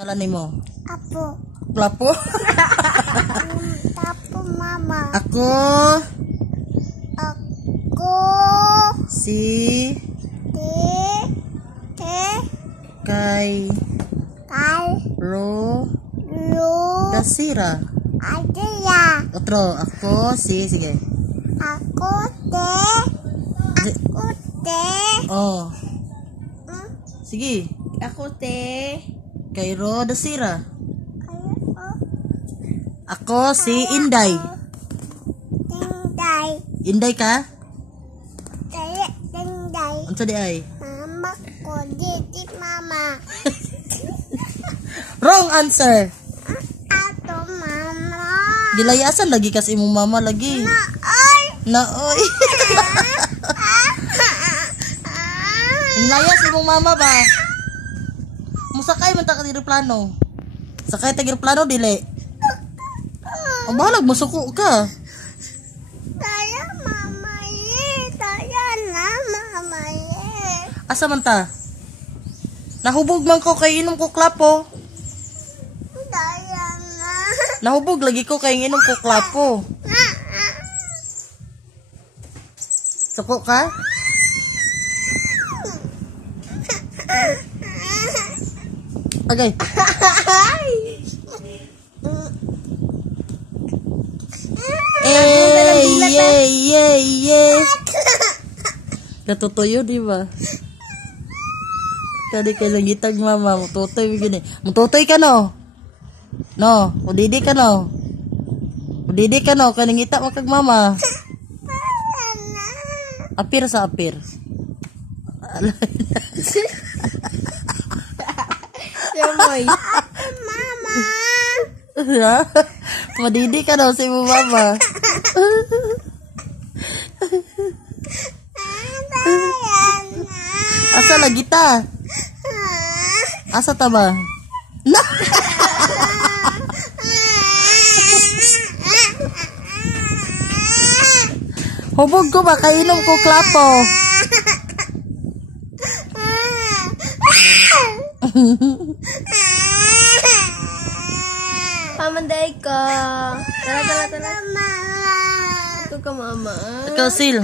Ngalan nimo? Apo. Plapo? Tapo mama. Ako si kay Ro Dasira. Adela. Otro, ako sige. Ako te. Oh. Sige. Ako Kay Ro Dasira. Ayo. Ako si Inday. Tinday. Inday ka? Tinday. Unsa di ay? Mama ko diti mama. Wrong answer. Ato mama. Gilayasan lagi kas imong mama lagi. Ay. Naoy. Layas imong mama ba? Musakay man ta ka plano. Sakay ta plano dili. Ang bahalag masuko ka. Taya mama ye. Taya na mama ye. Asa man ta? Nahubog man ko kay inom ko klapo. Taya na. Nahubog lagi ko kay inom ko klapo. Suko ka? Okay. Yay. Katutuyo di ba? Kadi kay langitag mama, mututoy gini. Mututoy ka no? No, udidi ka no? Udidi ka no, kaningita makag mama. Apir sa apir. Yamoy. Mama. Madidi ka daw sa imo mama. Asa lagi ta? Asa ta ba? Na. Hubog ko ba kainom ko klapo? Pamanday ko. Tara. Mama. Ito ka, mama. Ikaw, Sil.